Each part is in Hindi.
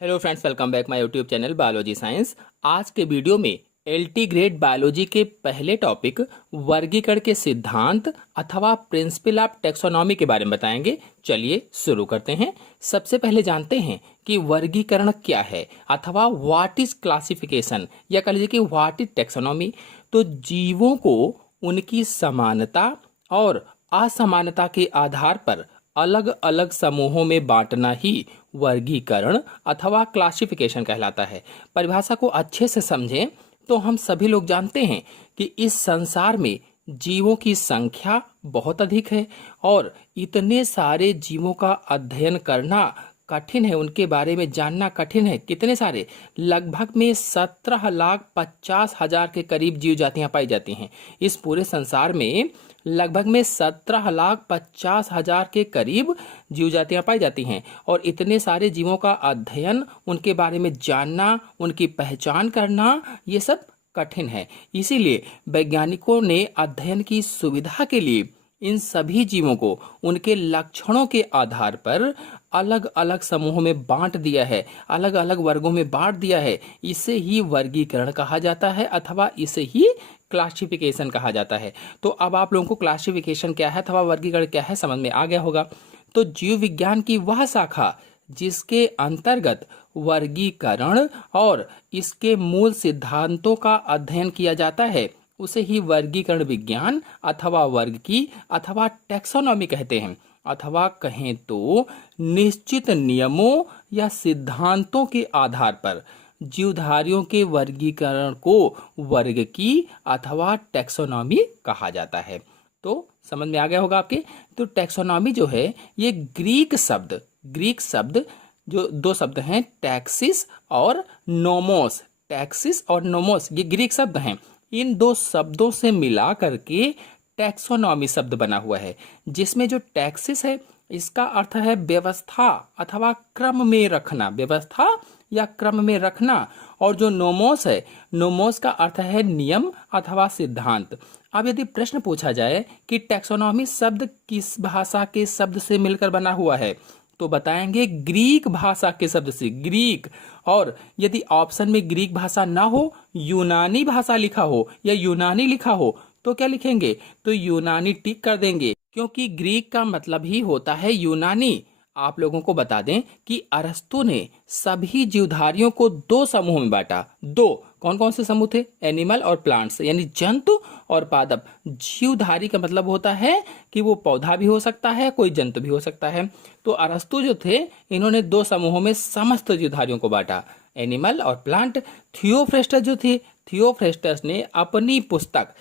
Hello friends, welcome back my YouTube channel biology science. आज के वीडियो में एलटी ग्रेड बायोलॉजी के पहले टॉपिक वर्गीकरण के सिद्धांत अथवा प्रिंसिपल ऑफ टैक्सोनॉमी के बारे में बताएंगे। चलिए शुरू करते हैं। सबसे पहले जानते हैं कि वर्गीकरण क्या है अथवा व्हाट इज क्लासिफिकेशन, या कह लीजिए कि व्हाट इज टैक्सोनॉमी। तो जीवों को उनकी समानता और असमानता के आधार पर अलग अलग समूहों में बांटना ही वर्गीकरण अथवा क्लासिफिकेशन कहलाता है। परिभाषा को अच्छे से समझें तो हम सभी लोग जानते हैं कि इस संसार में जीवों की संख्या बहुत अधिक है और इतने सारे जीवों का अध्ययन करना कठिन है, उनके बारे में जानना कठिन है। कितने सारे? लगभग में 17,50,000 के करीब जीव जातियां पाई जाती हैं। इस पूरे संसार में लगभग में 17,50,000 के करीब जीव जातियां पाई जाती हैं और इतने सारे जीवों का अध्ययन, उनके बारे में जानना, उनकी पहचान करना, ये सब कठिन है। इसीलिए वैज्ञानिकों ने अध्ययन की सुविधा के लिए इन सभी जीवों को उनके लक्षणों के आधार पर अलग अलग समूहों में बांट दिया है, अलग अलग वर्गों में बांट दिया है। इसे ही वर्गीकरण कहा जाता है अथवा इसे ही क्लासिफिकेशन कहा जाता है। तो अब आप लोगों को क्लासिफिकेशन क्या है अथवा वर्गीकरण क्या है समझ में आ गया होगा। तो जीव विज्ञान की वह शाखा जिसके अंतर्गत वर्गीकरण और इसके मूल सिद्धांतों का अध्ययन किया जाता है उसे ही वर्गीकरण विज्ञान अथवा वर्ग की अथवा टैक्सोनॉमी कहते हैं। अथवा कहें तो निश्चित नियमों या सिद्धांतों के आधार पर जीवधारियों के वर्गीकरण को वर्ग की अथवा टैक्सोनॉमी कहा जाता है। तो समझ में आ गया होगा आपके। तो टैक्सोनॉमी जो है ये ग्रीक शब्द जो दो शब्द हैं, टैक्सिस और नोमोस। टैक्सिस और नोमोस ये ग्रीक शब्द हैं। इन दो शब्दों से मिला करके टैक्सोनॉमी शब्द बना हुआ है, जिसमें जो टैक्सिस है इसका अर्थ है व्यवस्था अथवा क्रम में रखना, व्यवस्था या क्रम में रखना। और जो नोमोस है, नोमोस का अर्थ है नियम अथवा सिद्धांत। अब यदि प्रश्न पूछा जाए कि टैक्सोनॉमी शब्द किस भाषा के शब्द से मिलकर बना हुआ है, तो बताएंगे ग्रीक भाषा के शब्द से, ग्रीक। और यदि ऑप्शन में ग्रीक भाषा ना हो, यूनानी भाषा लिखा हो या यूनानी लिखा हो, तो क्या लिखेंगे? तो यूनानी टिक कर देंगे, क्योंकि ग्रीक का मतलब ही होता है यूनानी। आप लोगों को बता दें कि अरस्तु ने सभी जीवधारियों को दो समूहों में बांटा। दो कौन कौन से समूह थे? एनिमल और प्लांट्स, यानी जंतु और पादप। जीवधारी का मतलब होता है कि वो पौधा भी हो सकता है, कोई जंतु भी हो सकता है। तो अरस्तु जो थे इन्होंने दो समूहों में समस्त जीवधारियों को बांटा, एनिमल और प्लांट। थियोफ्रेस्टस जो थे, थियोफ्रेस्टस ने अपनी पुस्तक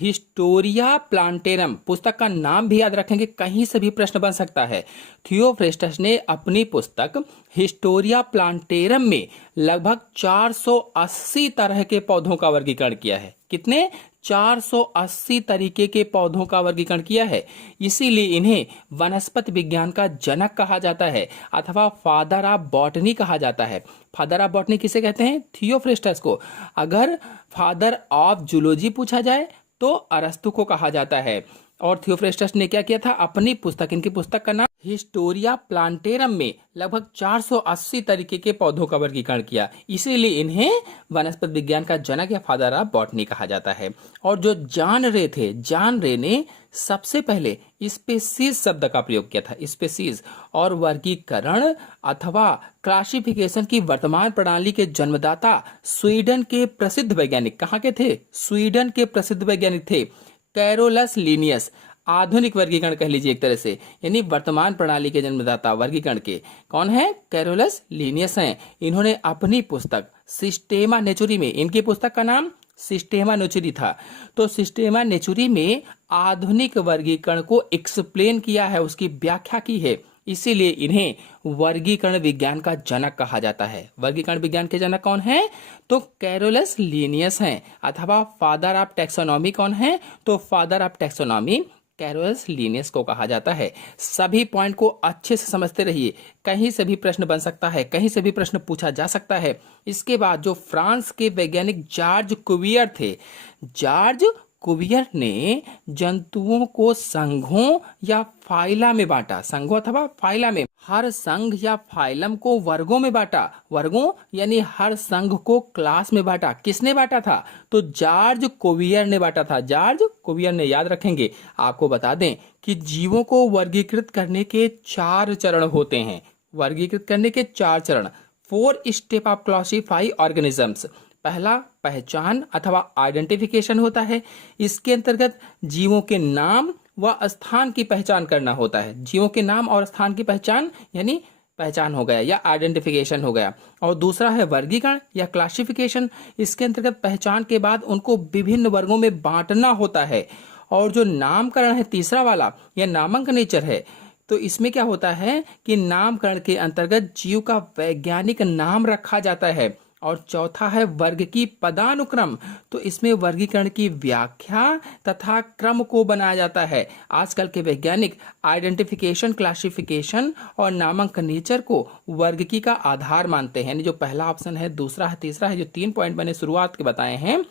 हिस्टोरिया प्लांटेरम, पुस्तक का नाम भी याद रखेंगे, कहीं से भी प्रश्न बन सकता है। थियोफ्रेस्टस ने अपनी पुस्तक हिस्टोरिया प्लांटेरम में लगभग 480 तरह के पौधों का वर्गीकरण किया है। कितने? 480 तरीके के पौधों का वर्गीकरण किया है। इसीलिए इन्हें वनस्पति विज्ञान का जनक कहा जाता है अथवा फादर ऑफ बॉटनी कहा जाता है। फादर ऑफ बॉटनी किसे कहते हैं? थियोफ्रेस्टस को। अगर फादर ऑफ जूलॉजी पूछा जाए तो अरस्तु को कहा जाता है। और थियोफ्रेस्टस ने क्या किया था? अपनी पुस्तक, इनकी पुस्तक का नाम हिस्टोरिया प्लांटेरम में लगभग 480 तरीके के पौधों का वर्गीकरण किया। इसीलिए इन्हें वनस्पति विज्ञान का जनक या फादर ऑफ बॉटनी कहा जाता है। और जो जॉन रे थे, जॉन रे ने सबसे पहले स्पेसीज शब्द का प्रयोग किया था, स्पेसीज। और वर्गीकरण अथवा क्लासिफिकेशन की वर्तमान प्रणाली के जन्मदाता स्वीडन के प्रसिद्ध वैज्ञानिक, कहाँ के थे? स्वीडन के प्रसिद्ध वैज्ञानिक थे कैरोलस लीनियस। आधुनिक वर्गीकरण कह लीजिए एक तरह से, यानी वर्तमान प्रणाली के जन्मदाता वर्गीकरण के कौन है? कैरोलस लीनियस हैं। इन्होंने अपनी पुस्तक सिस्टेमा नेचुरी में, इनकी पुस्तक का नाम सिस्टेमा नेचुरी था, तो सिस्टेमा नेचुरी में आधुनिक वर्गीकरण को एक्सप्लेन किया है, उसकी व्याख्या की है। इसीलिए इन्हें वर्गीकरण विज्ञान का जनक कहा जाता है। वर्गीकरण विज्ञान के जनक कौन है? तो कैरोलस लीनियस हैं। अथवा फादर ऑफ टैक्सोनॉमी कौन है? तो father of taxonomy Carolus Linnaeus को कहा जाता है। सभी पॉइंट को अच्छे से समझते रहिए, कहीं से भी प्रश्न बन सकता है, कहीं से भी प्रश्न पूछा जा सकता है। इसके बाद जो फ्रांस के वैज्ञानिक जॉर्ज कुवियर थे, जॉर्ज कुवियर ने जंतुओं को संघों या फाइला में बांटा, संघों अथवा फाइला में। हर संघ या फाइलम को वर्गों में बांटा। वर्गों यानी हर संघ को क्लास में बांटा। किसने बांटा था? तो जॉर्ज कुवियर ने बांटा था। जॉर्ज कुवियर ने। याद रखेंगे। आपको बता दें कि जीवों को वर्गीकृत करने के 4 चरण होते हैं। वर्गीकृत करने के 4 चरण। 4 स्टेप ऑफ क्लासिफाई ऑर्गेनिजम्स। पहला पहचान अथवा आइडेंटिफिकेशन होता है। इसके अंतर्गत जीवों के नाम व स्थान की पहचान करना होता है। जीवों के नाम और स्थान की पहचान यानी पहचान हो गया या आइडेंटिफिकेशन हो गया। और दूसरा है वर्गीकरण या क्लासिफिकेशन। इसके अंतर्गत पहचान के बाद उनको विभिन्न वर्गों में बांटना होता है। और जो नामकरण है तीसरा वाला, यह नामकनेचर है। तो इसमें क्या होता है कि नामकरण के अंतर्गत जीव का वैज्ञानिक नाम रखा जाता है। और चौथा है वर्ग की पदानुक्रम। तो इसमें वर्गीकरण की व्याख्या तथा क्रम को बनाया जाता है। आजकल के वैज्ञानिक आइडेंटिफिकेशन, क्लासिफिकेशन और नामकनेचर को वर्गीकरण का आधार मानते हैं। जो पहला ऑप्शन है, दूसरा है, तीसरा है, जो 3 पॉइंट मैंने शुरुआत के बताए हैं,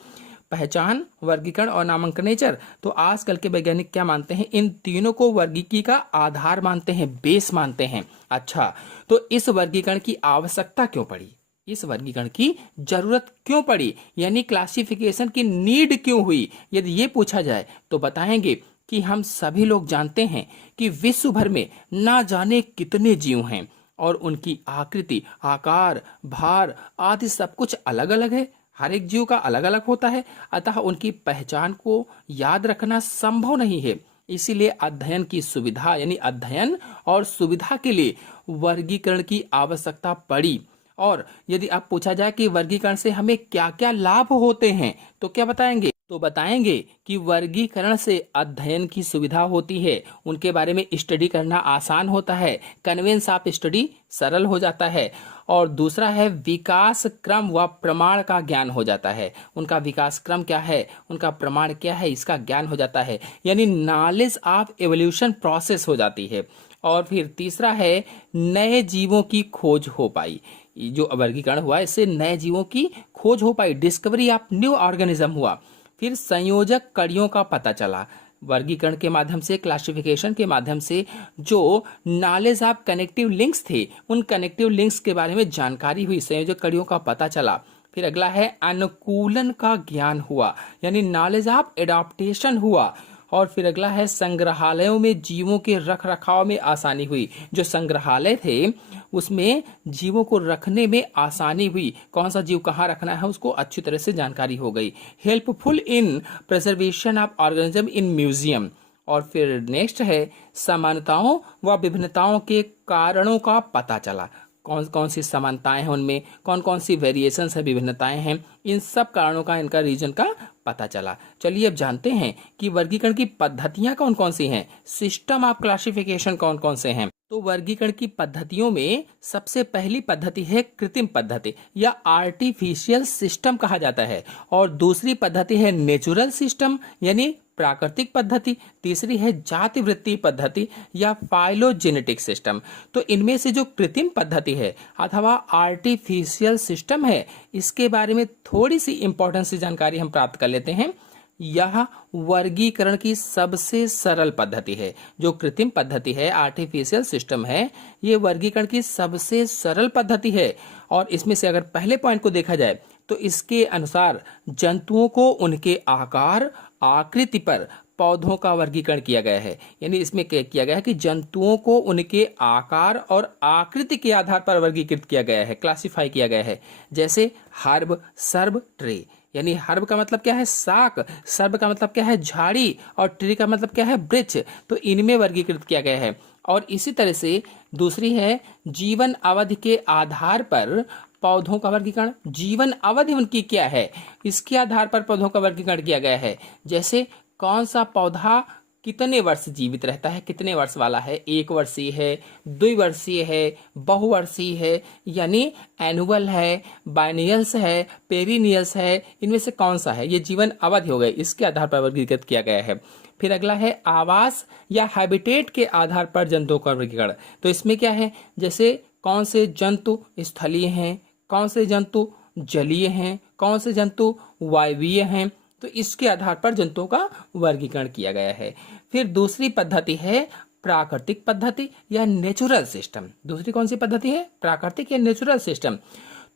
पहचान, वर्गीकरण और नामकनेचर। तो आजकल के वैज्ञानिक क्या मानते हैं? इन तीनों को वर्गीकरण का आधार मानते हैं, बेस मानते हैं। अच्छा, तो इस वर्गीकरण की आवश्यकता क्यों पड़ी? इस वर्गीकरण की जरूरत क्यों पड़ी? यानी क्लासिफिकेशन की नीड क्यों हुई? यदि ये पूछा जाए तो बताएंगे कि हम सभी लोग जानते हैं कि विश्व भर में ना जाने कितने जीव हैं और उनकी आकृति, आकार, भार आदि सब कुछ अलग अलग है। हर एक जीव का अलग अलग होता है। अतः उनकी पहचान को याद रखना संभव नहीं है। इसीलिए अध्ययन की सुविधा यानी अध्ययन और सुविधा के लिए वर्गीकरण की आवश्यकता पड़ी। और यदि आप पूछा जाए कि वर्गीकरण से हमें क्या क्या लाभ होते हैं तो क्या बताएंगे? तो बताएंगे कि वर्गीकरण से अध्ययन की सुविधा होती है, उनके बारे में स्टडी करना आसान होता है, कन्वेंस ऑफ स्टडी सरल हो जाता है। और दूसरा है विकास क्रम व प्रमाण का ज्ञान हो जाता है। उनका विकास क्रम क्या है, उनका प्रमाण क्या है, इसका ज्ञान हो जाता है। यानी नॉलेज ऑफ एवोल्यूशन प्रोसेस हो जाती है। और फिर तीसरा है नए जीवों की खोज हो पाई। जो वर्गीकरण हुआ इससे नए जीवों की खोज हो पाई, डिस्कवरी ऑफ न्यू ऑर्गेनिज्म हुआ। फिर संयोजक कड़ियों का पता चला। वर्गीकरण के माध्यम से, क्लासिफिकेशन के माध्यम से जो नॉलेज ऑफ कनेक्टिव लिंक्स थे, उन कनेक्टिव लिंक्स के बारे में जानकारी हुई, संयोजक कड़ियों का पता चला। फिर अगला है अनुकूलन का ज्ञान हुआ, यानी नॉलेज ऑफ एडाप्टेशन हुआ। और फिर अगला है संग्रहालयों में जीवों के रख रखाव में आसानी हुई। जो संग्रहालय थे उसमें जीवों को रखने में आसानी हुई, कौन सा जीव कहाँ रखना है उसको अच्छी तरह से जानकारी हो गई। Helpful in preservation of organism in museum. और फिर नेक्स्ट है समानताओं व विभिन्नताओं के कारणों का पता चला। कौन कौन सी समानताएं हैं उनमें, कौन कौन सी वेरिएशंस है, विभिन्नताएं हैं, इन सब कारणों का, इनका रीजन का पता चला। चलिए अब जानते हैं कि वर्गीकरण की पद्धतियां कौन कौन सी हैं, सिस्टम ऑफ क्लासिफिकेशन कौन कौन से हैं। तो वर्गीकरण की पद्धतियों में सबसे पहली पद्धति है कृत्रिम पद्धति या आर्टिफिशियल सिस्टम कहा जाता है। और दूसरी पद्धति है नेचुरल सिस्टम यानी प्राकृतिक पद्धति। तीसरी है जातिवृत्तीय पद्धति या फाइलोजेनेटिक सिस्टम। तो इनमें से जो कृत्रिम पद्धति है अथवा आर्टिफिशियल सिस्टम है, इसके बारे में थोड़ी सी इंपॉर्टेंट सी जानकारी हम प्राप्त कर लेते हैं। यह वर्गीकरण की सबसे सरल पद्धति है। जो कृत्रिम पद्धति है, आर्टिफिशियल सिस्टम है, ये वर्गीकरण की सबसे सरल पद्धति है। और इसमें से अगर पहले पॉइंट को देखा जाए तो इसके अनुसार जंतुओं को उनके आकार, आकृति पर पौधों का वर्गीकरण किया गया है। यानी इसमें क्या किया गया है कि जंतुओं को उनके आकार और आकृति के आधार पर वर्गीकृत किया गया है, क्लासिफाई किया गया है। जैसे हर्ब, सर्ब, ट्रे। यानी हर्ब का मतलब क्या है? शाक। सर्ब का मतलब क्या है? झाड़ी। और ट्री का मतलब क्या है? वृक्ष। तो इनमें वर्गीकृत किया गया है। और इसी तरह से दूसरी है जीवन अवधि के आधार पर पौधों का वर्गीकरण। जीवन अवधि उनकी क्या है, इसके आधार पर पौधों का वर्गीकरण किया गया है। जैसे कौन सा पौधा कितने वर्ष जीवित रहता है, कितने वर्ष वाला है, 1 वर्षीय है, 2 वर्षीय है, बहुवर्षीय है, यानी एनुअल है, बाइनियल्स है, पेरिनियल्स है, इनमें से कौन सा है, ये जीवन अवधि हो गए, इसके आधार पर वर्गीकृत किया गया है। फिर अगला है आवास या हैबिटेट के आधार पर जंतुओं का वर्गीकरण। तो इसमें क्या है, जैसे कौन से जंतु स्थलीय हैं, कौन से जंतु जलीय हैं, कौन से जंतु वायवीय हैं, तो इसके आधार पर जंतुओं का वर्गीकरण किया गया है। फिर दूसरी पद्धति है प्राकृतिक पद्धति या नेचुरल सिस्टम। दूसरी कौन सी पद्धति है? प्राकृतिक या नेचुरल सिस्टम।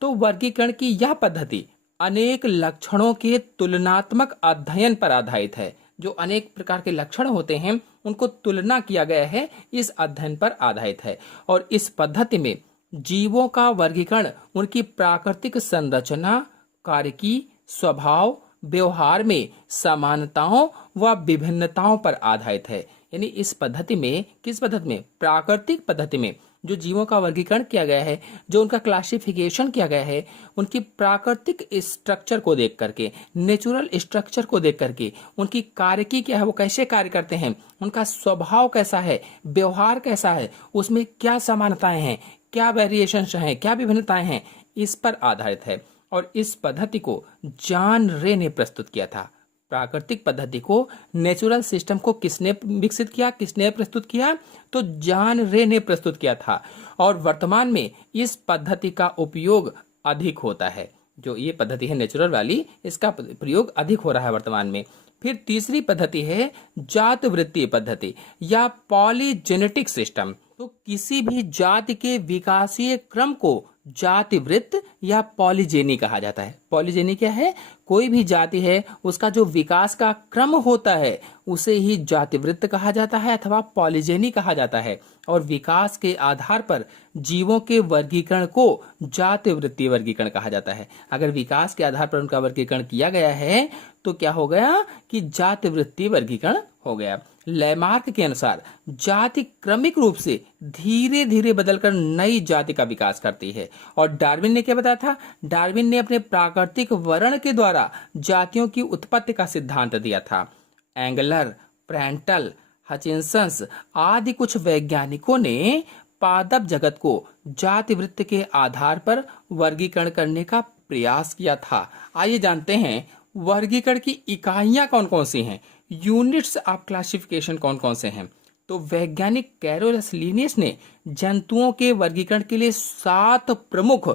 तो वर्गीकरण की यह पद्धति अनेक लक्षणों के तुलनात्मक अध्ययन पर आधारित है। जो अनेक प्रकार के लक्षण होते हैं उनको तुलना किया गया है, इस अध्ययन पर आधारित है। और इस पद्धति में जीवों का वर्गीकरण उनकी प्राकृतिक संरचना, कार्यकी, स्वभाव, व्यवहार में समानताओं व विभिन्नताओं पर आधारित है। यानी इस पद्धति में, किस पद्धति में? प्राकृतिक पद्धति में जो जीवों का वर्गीकरण किया गया है, जो उनका क्लासिफिकेशन किया गया है, उनकी प्राकृतिक स्ट्रक्चर को देख करके, नेचुरल स्ट्रक्चर को देख करके, उनकी कार्यकी क्या है, वो कैसे कार्य करते हैं, उनका स्वभाव कैसा है, व्यवहार कैसा है, उसमें क्या समानताएं हैं, क्या वेरिएशंस हैं, क्या विभिन्नताएं हैं, इस पर आधारित है। और इस पद्धति को जॉन रे ने प्रस्तुत किया था। प्राकृतिक पद्धति को, नेचुरल सिस्टम को किसने विकसित किया, किसने प्रस्तुत किया? तो जॉन रे ने प्रस्तुत किया था। और वर्तमान में इस पद्धति का उपयोग अधिक होता है। जो ये पद्धति है नेचुरल वाली, इसका प्रयोग अधिक हो रहा है वर्तमान में। फिर तीसरी पद्धति है जात वृत्तीय पद्धति या पॉलीजेनेटिक सिस्टम। तो किसी भी जाति के विकासीय क्रम को जातिवृत्त या पॉलीजेनी कहा जाता है। पॉलीजेनी क्या है? कोई भी जाति है उसका जो विकास का क्रम होता है उसे ही जातिवृत्त कहा जाता है अथवा पॉलीजेनी कहा जाता है। और विकास के आधार पर जीवों के वर्गीकरण को जातिवृत्तीय वर्गीकरण कहा जाता है। अगर विकास के आधार पर उनका वर्गीकरण किया गया है तो क्या हो गया कि जातिवृत्तीय वर्गीकरण हो गया। लैमार्क के अनुसार जाति क्रमिक रूप से धीरे धीरे बदलकर नई जाति का विकास करती है। और डार्विन ने क्या बताया था? डार्विन ने अपने प्राकृतिक वर्ण के द्वारा जातियों की उत्पत्ति का सिद्धांत दिया था। एंगलर, प्रेंटल, हचिंसंस आदि कुछ वैज्ञानिकों ने पादप जगत को जातिवृत्त के आधार पर वर्गीकरण करने का प्रयास किया था। आइए जानते हैं वर्गीकरण की इकाइयां कौन कौन सी हैं, यूनिट्स ऑफ क्लासिफिकेशन कौन कौन से हैं। तो वैज्ञानिक कैरोलस लिनियस ने जंतुओं के वर्गीकरण के लिए 7 प्रमुख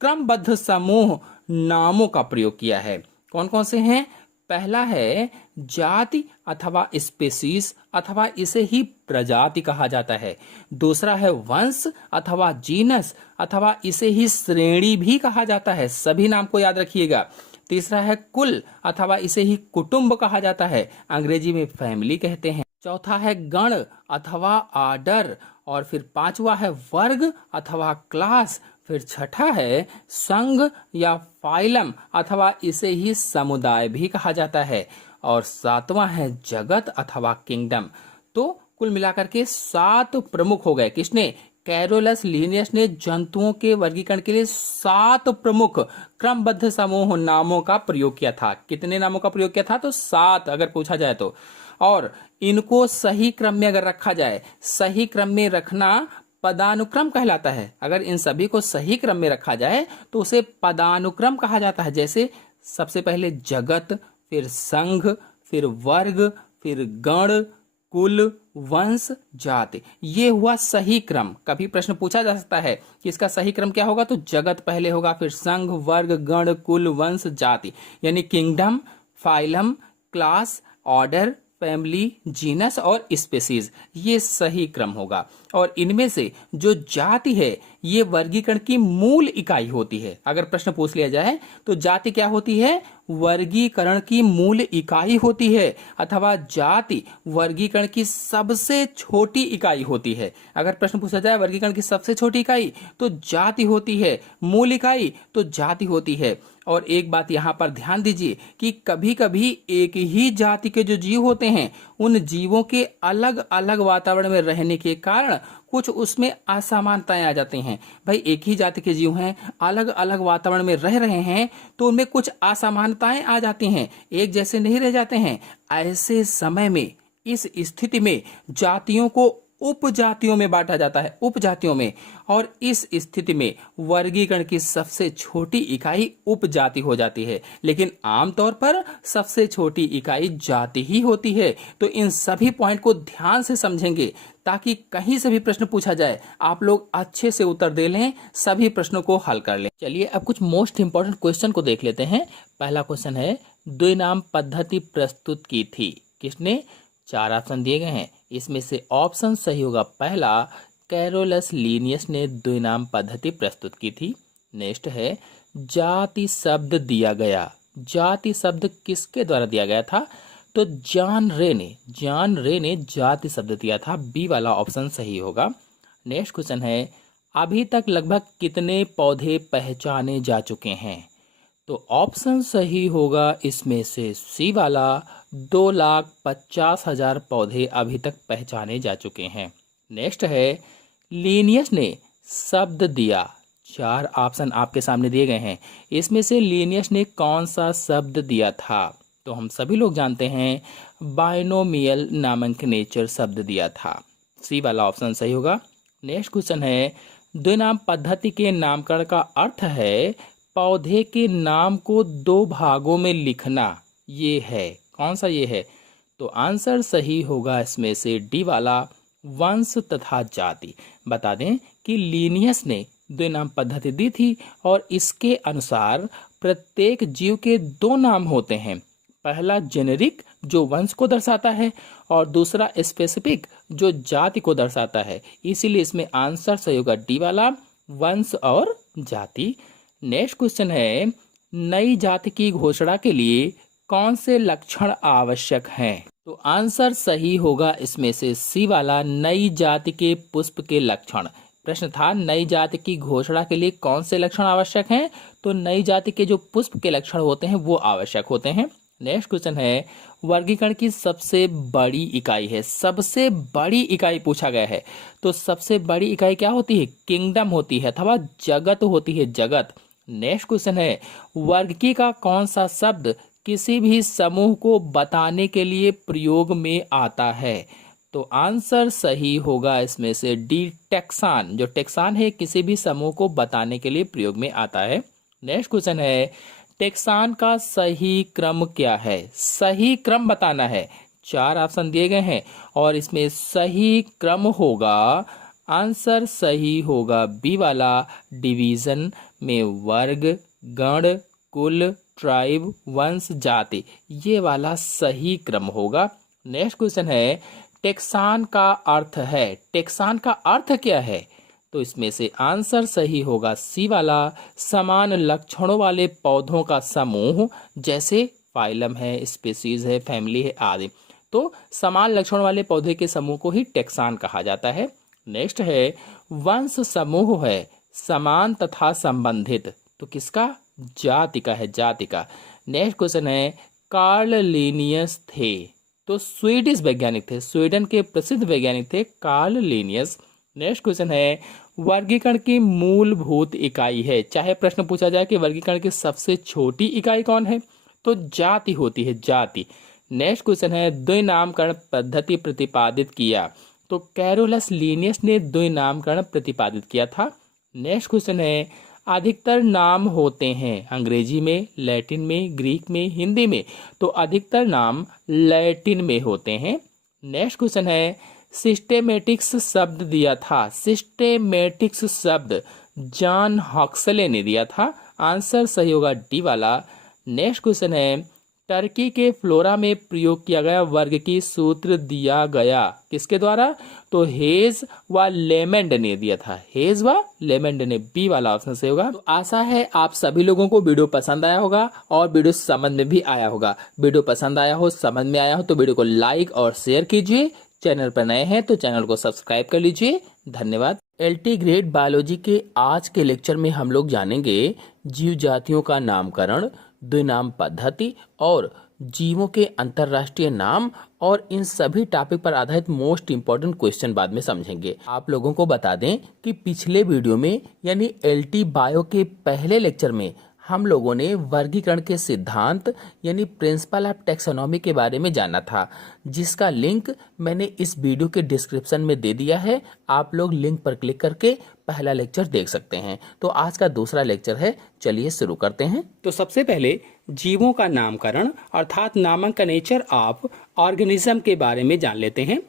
क्रमबद्ध समूह नामों का प्रयोग किया है। कौन कौन से हैं? पहला है जाति अथवा स्पेसीज अथवा इसे ही प्रजाति कहा जाता है। दूसरा है वंश अथवा जीनस अथवा इसे ही श्रेणी भी कहा जाता है। सभी नाम को याद रखिएगा। तीसरा है कुल अथवा इसे ही कुटुंब कहा जाता है, अंग्रेजी में फैमिली कहते हैं। चौथा है गण अथवा आर्डर। और फिर पांचवा है वर्ग अथवा क्लास। फिर छठा है संघ या फाइलम अथवा इसे ही समुदाय भी कहा जाता है। और सातवां है जगत अथवा किंगडम। तो कुल मिलाकर के 7 प्रमुख हो गए। किसने? कैरोलस लिनियस ने जंतुओं के वर्गीकरण के लिए 7 प्रमुख क्रमबद्ध समूह नामों का प्रयोग किया था। कितने नामों का प्रयोग किया था? तो 7 अगर पूछा जाए तो। और इनको सही क्रम में अगर रखा जाए, सही क्रम में रखना पदानुक्रम कहलाता है। अगर इन सभी को सही क्रम में रखा जाए तो उसे पदानुक्रम कहा जाता है। जैसे सबसे पहले जगत, फिर संघ, फिर वर्ग, फिर गण, कुल, वंश, जाति। ये हुआ सही क्रम। कभी प्रश्न पूछा जा सकता है कि इसका सही क्रम क्या होगा, तो जगत पहले होगा, फिर संघ, वर्ग, गण, कुल, वंश, जाति। यानी kingdom, phylum, class, order, family, genus और स्पेसीज, ये सही क्रम होगा। और इनमें से जो जाति है ये वर्गीकरण की मूल इकाई होती है। अगर प्रश्न पूछ लिया जाए तो जाति क्या होती है? वर्गीकरण की मूल इकाई होती है अथवा जाति वर्गीकरण की सबसे छोटी इकाई होती है। अगर प्रश्न पूछा जाए वर्गीकरण की सबसे छोटी इकाई तो जाति होती है, मूल इकाई तो जाति होती है। और एक बात यहाँ पर ध्यान दीजिए कि कभी कभी एक ही जाति के जो जीव होते हैं उन जीवों के अलग अलग वातावरण में रहने के कारण कुछ उसमें असमानताएं आ जाती हैं। भाई एक ही जाति के जीव हैं, अलग अलग वातावरण में रह रहे हैं तो उनमें कुछ असमानताएं आ जाती हैं, एक जैसे नहीं रह जाते हैं। ऐसे समय में, इस स्थिति में जातियों को उपजातियों में बांटा जाता है, उपजातियों में। और इस स्थिति में वर्गीकरण की सबसे छोटी इकाई उपजाति हो जाती है, लेकिन आमतौर पर सबसे छोटी इकाई जाति ही होती है। तो इन सभी पॉइंट को ध्यान से समझेंगे ताकि कहीं से भी प्रश्न पूछा जाए आप लोग अच्छे से उत्तर दे लें, सभी प्रश्नों को हल कर लें। चलिए अब कुछ मोस्ट इंपॉर्टेंट क्वेश्चन को देख लेते हैं। पहला क्वेश्चन है द्विनाम पद्धति प्रस्तुत की थी किसने? 4 ऑप्शन दिए गए हैं। इसमें से ऑप्शन सही होगा पहला, कैरोलस लीनियस ने द्विनाम पद्धति प्रस्तुत की थी। नेक्स्ट है, जाति शब्द दिया गया। जाति शब्द किसके द्वारा दिया गया था? तो जॉन रे ने जाति शब्द दिया था। बी वाला ऑप्शन सही होगा। नेक्स्ट क्वेश्चन है, अभी तक लगभग कितने पौधे पहचाने जा चुके हैं? तो ऑप्शन सही होगा इसमें से सी वाला, 2,50,000 पौधे अभी तक पहचाने जा चुके हैं। नेक्स्ट है, लीनियस ने शब्द दिया। 4 ऑप्शन आपके सामने दिए गए हैं, इसमें से लीनियस ने कौन सा शब्द दिया था? तो हम सभी लोग जानते हैं बाइनोमियल नॉमेनक्लेचर शब्द दिया था। सी वाला ऑप्शन सही होगा। नेक्स्ट क्वेश्चन है, द्विनाम पद्धति के नामकरण का अर्थ है पौधे के नाम को 2 भागों में लिखना। ये है कौन सा? ये है, तो आंसर सही होगा इसमें से डी वाला, वंश तथा जाति। बता दें कि लीनियस ने द्विनाम पद्धति दी थी और इसके अनुसार प्रत्येक जीव के 2 नाम होते हैं। पहला जेनेरिक जो वंश को दर्शाता है और दूसरा स्पेसिफिक जो जाति को दर्शाता है। इसीलिए इसमें आंसर सही होगा डी वाला, वंश और जाति। नेक्स्ट क्वेश्चन है, नई जाति की घोषणा के लिए कौन से लक्षण आवश्यक हैं? तो आंसर सही होगा इसमें से सी वाला, नई जाति के पुष्प के लक्षण। प्रश्न था नई जाति की घोषणा के लिए कौन से लक्षण आवश्यक हैं? तो नई जाति के जो पुष्प के लक्षण होते हैं वो आवश्यक होते हैं। नेक्स्ट क्वेश्चन है, वर्गीकरण की सबसे बड़ी इकाई है। सबसे बड़ी इकाई पूछा गया है, तो सबसे बड़ी इकाई क्या होती है? किंगडम होती है अथवा जगत होती है, जगत। नेक्स्ट क्वेश्चन है, वर्गीकरण का कौन सा शब्द किसी भी समूह को बताने के लिए प्रयोग में आता है? तो आंसर सही होगा इसमें से डी, टेक्सान। जो टेक्सान है किसी भी समूह को बताने के लिए प्रयोग में आता है। नेक्स्ट क्वेश्चन है, टेक्सान का सही क्रम क्या है? सही क्रम बताना है। 4 ऑप्शन दिए गए हैं और इसमें सही क्रम होगा, आंसर सही होगा बी वाला, डिवीजन में वर्ग, गण, कुल, ट्राइब, वंश, जाति, ये वाला सही क्रम होगा। नेक्स्ट क्वेश्चन है, टेक्सान का अर्थ है। टेक्सान का अर्थ क्या है? तो इसमें से आंसर सही होगा सी वाला, समान लक्षणों वाले पौधों का समूह, जैसे फाइलम है, स्पीसीज है, फैमिली है आदि। तो समान लक्षणों वाले पौधे के समूह को ही टेक्सान कहा जाता है। नेक्स्ट है, वंश समूह है समान तथा संबंधित, तो किसका? जाति का है, जाति का। नेक्स्ट क्वेश्चन है, कार्ल लिनियस थे, तो स्वीडिश वैज्ञानिक थे, स्वीडन के प्रसिद्ध वैज्ञानिक थे कार्ल लिनियस। नेक्स्ट क्वेश्चन है, वर्गीकरण की मूलभूत इकाई है। चाहे प्रश्न पूछा जाए कि वर्गीकरण की सबसे छोटी इकाई कौन है, तो जाति होती है, जाति। नेक्स्ट क्वेश्चन है, द्विनामकरण पद्धति प्रतिपादित किया, तो कैरोलस लीनियस ने द्विनामकरण प्रतिपादित किया था। नेक्स्ट क्वेश्चन है, अधिकतर नाम होते हैं अंग्रेजी में, लैटिन में, ग्रीक में, हिंदी में, तो अधिकतर नाम लैटिन में होते हैं। नेक्स्ट क्वेश्चन है, सिस्टेमेटिक्स शब्द दिया था। सिस्टेमेटिक्स शब्द जॉन हक्सले ने दिया था, आंसर सही होगा डी वाला। नेक्स्ट क्वेश्चन है, टर्की के फ्लोरा में प्रयोग किया गया वर्ग की सूत्र दिया गया किसके द्वारा? तो हेज व लेमंड ने दिया था, हेज व लेमंड ने, बी वाला ऑप्शन सही होगा। तो आशा है आप सभी लोगों को वीडियो पसंद आया होगा और वीडियो समझ में भी आया होगा। वीडियो पसंद आया हो, समझ में आया हो तो वीडियो को लाइक और शेयर कीजिए। चैनल पर नए हैं तो चैनल को सब्सक्राइब कर लीजिए। धन्यवाद। एलटी ग्रेड बायोलॉजी के आज के लेक्चर में हम लोग जानेंगे जीव जातियों का नामकरण, द्विनाम पद्धति और जीवों के अंतरराष्ट्रीय नाम, और इन सभी टॉपिक पर आधारित मोस्ट इंपॉर्टेंट क्वेश्चन बाद में समझेंगे। आप लोगों को बता दें कि पिछले वीडियो में यानी एलटी बायो के पहले लेक्चर में हम लोगों ने वर्गीकरण के सिद्धांत यानी प्रिंसिपल ऑफ टैक्सोनॉमी के बारे में जाना था, जिसका लिंक मैंने इस वीडियो के डिस्क्रिप्शन में दे दिया है। आप लोग लिंक पर क्लिक करके पहला लेक्चर देख सकते हैं। तो आज का दूसरा लेक्चर है, चलिए शुरू करते हैं। तो सबसे पहले जीवों का नामकरण अर्थात नॉमेनक्लेचर ऑफ ऑर्गेनिज्म के बारे में जान लेते हैं।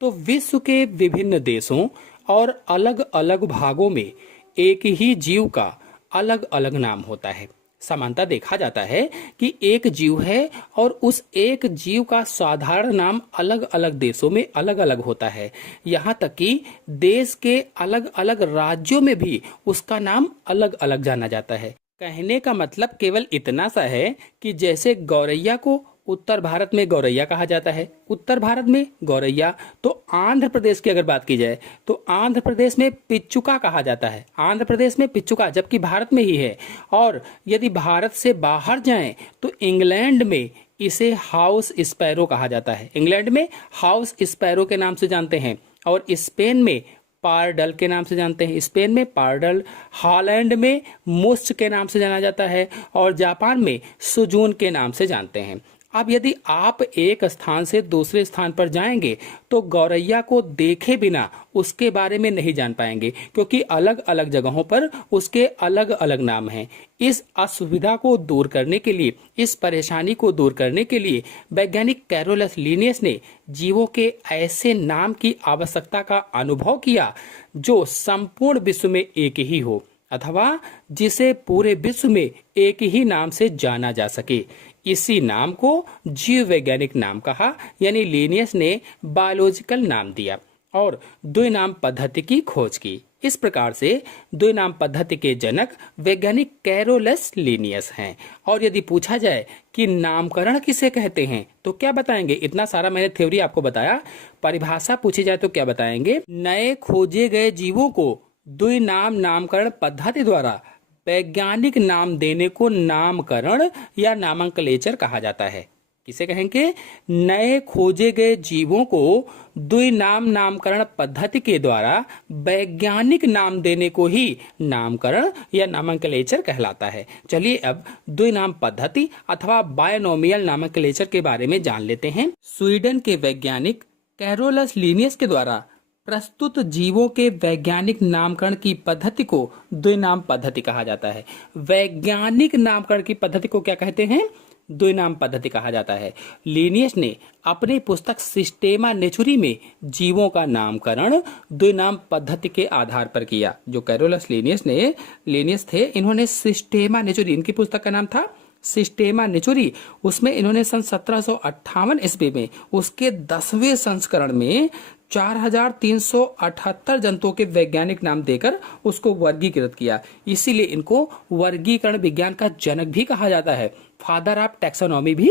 तो विश्व के विभिन्न देशों और अलग अलग भागों में एक ही जीव का अलग अलग नाम होता है। समानता देखा जाता है कि एक जीव है और उस एक जीव का साधारण नाम अलग अलग देशों में अलग अलग होता है। यहाँ तक कि देश के अलग अलग राज्यों में भी उसका नाम अलग अलग जाना जाता है। कहने का मतलब केवल इतना सा है कि जैसे गौरैया को उत्तर भारत में गौरैया कहा जाता है, उत्तर भारत में गौरैया, तो आंध्र प्रदेश की अगर बात की जाए तो आंध्र प्रदेश में पिच्चुका कहा जाता है, आंध्र प्रदेश में पिच्चुका, जबकि भारत में ही है। और यदि भारत से बाहर जाएं तो इंग्लैंड में इसे हाउस स्पैरो कहा जाता है, इंग्लैंड में हाउस स्पैरो के नाम से जानते हैं। और स्पेन में पारडल के नाम से जानते हैं, स्पेन में पारडल, हॉलैंड में मुस्क के नाम से जाना जाता है और जापान में सुजून के नाम से जानते हैं। अब यदि आप एक स्थान से दूसरे स्थान पर जाएंगे तो गौरैया को देखे बिना उसके बारे में नहीं जान पाएंगे, क्योंकि अलग अलग जगहों पर उसके अलग अलग नाम हैं। इस असुविधा को दूर करने के लिए, इस परेशानी को दूर करने के लिए वैज्ञानिक कैरोलस लिनियस ने जीवों के ऐसे नाम की आवश्यकता का अनुभव किया जो संपूर्ण विश्व में एक ही हो, अथवा जिसे पूरे विश्व में एक ही नाम से जाना जा सके। इसी नाम को जीव वैज्ञानिक नाम कहा, यानी लिनियस ने बायोलॉजिकल नाम दिया और द्विनाम पद्धति की खोज की। इस प्रकार से द्विनाम पद्धति के जनक वैज्ञानिक कैरोलस लिनियस हैं। और यदि पूछा जाए कि नामकरण किसे कहते हैं तो क्या बताएंगे? इतना सारा मैंने थ्योरी आपको बताया, परिभाषा पूछी जाए तो क्या बताएंगे? नए खोजे गए जीवों को द्विनाम नामकरण पद्धति द्वारा वैज्ञानिक नाम देने को नामकरण या नामंकलेचर कहा जाता है। किसे कहेंगे? नए खोजे गए जीवों को द्विनाम नामकरण पद्धति के द्वारा वैज्ञानिक नाम देने को ही नामकरण या नामंकलेचर कहलाता है। चलिए अब द्विनाम पद्धति अथवा बायनोमियल नामंकलेचर के बारे में जान लेते हैं। स्वीडन के वैज्ञानिक कैरोलस लिनियस के द्वारा प्रस्तुत जीवों के वैज्ञानिक नामकरण की पद्धति को द्विनाम पद्धति कहा जाता है। वैज्ञानिक नामकरण की पद्धति को क्या कहते हैं? द्विनाम पद्धति कहा जाता है। लिनियस ने अपनी पुस्तक सिस्टेमा नेचुरी में जीवों का नामकरण द्विनाम पद्धति के आधार पर किया। जो कैरोलस लिनियस थे, इन्होंने सिस्टेमा नेचुरी, इनकी पुस्तक का नाम था सिस्टेमा नेचुरी, उसमें इन्होंने सन 1758 ईस्वी में उसके 10वें संस्करण में 4378 जंतुओं के वैज्ञानिक नाम देकर उसको वर्गीकृत किया। इसीलिए इनको वर्गीकरण विज्ञान का जनक भी कहा जाता है, फादर ऑफ टैक्सोनॉमी भी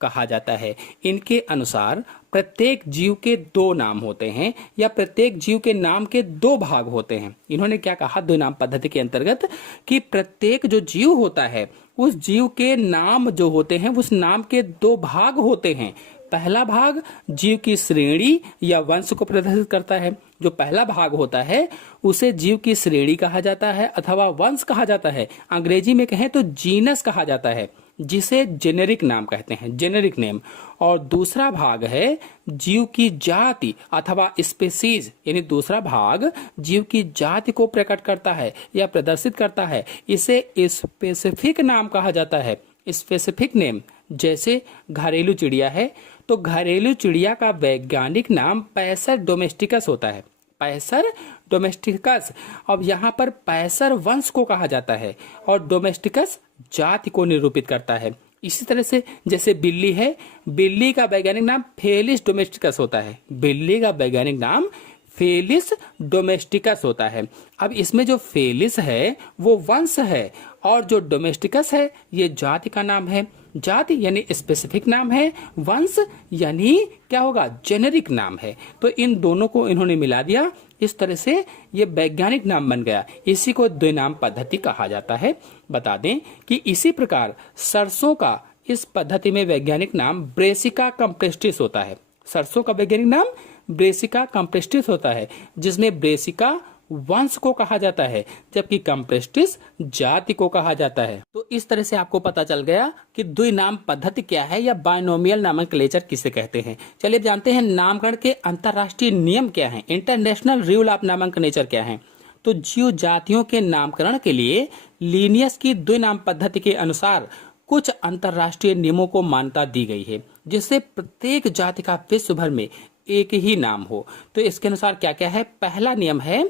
कहा जाता है। इनके अनुसार प्रत्येक जीव के 2 नाम होते हैं या प्रत्येक जीव के नाम के 2 भाग होते हैं। इन्होंने क्या कहा द्विनाम पद्धति के अंतर्गत कि प्रत्येक जो जीव होता है उस जीव के नाम जो होते हैं उस नाम के 2 भाग होते हैं। पहला भाग जीव की श्रेणी या वंश को प्रदर्शित करता है। जो पहला भाग होता है उसे जीव की श्रेणी कहा जाता है अथवा वंश कहा जाता है। अंग्रेजी में कहें तो जीनस कहा जाता है, जिसे जेनेरिक नाम कहते हैं, जेनेरिक नेम। और दूसरा भाग है जीव की जाति अथवा स्पेसीज, यानी दूसरा भाग जीव की जाति को प्रकट करता है या प्रदर्शित करता है, इसे स्पेसिफिक नाम कहा जाता है, स्पेसिफिक नेम। जैसे घरेलू चिड़िया है तो घरेलू चिड़िया का वैज्ञानिक नाम पैसर डोमेस्टिकस होता है, पैसर डोमेस्टिकस। अब यहाँ पर पैसर वंश को कहा जाता है और डोमेस्टिकस जाति को निरूपित करता है। इसी तरह से जैसे बिल्ली है, बिल्ली का वैज्ञानिक नाम फेलिस डोमेस्टिकस होता है, बिल्ली का वैज्ञानिक नाम फेलिस डोमेस्टिकस होता है। अब इसमें जो फेलिस है वो वंश है और जो डोमेस्टिकस है ये जाति का नाम है। जाति यानी स्पेसिफिक नाम है, वंश यानी क्या होगा? जेनेरिक नाम है। तो इन दोनों को इन्होंने मिला दिया, इस तरह से ये वैज्ञानिक नाम बन गया। इसी को द्विनाम पद्धति कहा जाता है। बता दें कि इसी प्रकार सरसों का इस पद्धति में वैज्ञानिक नाम ब्रेसिका कंप्रेस्टिस होता है। सरसों का वैज्ञानिक नाम ब्रेसिका कंप्रेस्टिस होता है, जिसमें ब्रेसिका वंश को कहा जाता है जबकि कंप्रेस्टिस जाति को कहा जाता है। तो इस तरह से आपको पता चल गया कि द्विनाम पद्धति क्या है या बायनोमियल नामनक्लेचर किसे कहते हैं। चलिए जानते हैं नामकरण के अंतरराष्ट्रीय नियम क्या हैं, इंटरनेशनल रूल ऑफ नामनक्लेचर क्या है। तो जीव जातियों के नामकरण के लिए लिनियस की द्विनाम पद्धति के अनुसार कुछ अंतरराष्ट्रीय नियमों को मान्यता दी गई है, जिससे प्रत्येक जाति का विश्व भर में एक ही नाम हो। तो इसके अनुसार क्या क्या है? पहला नियम है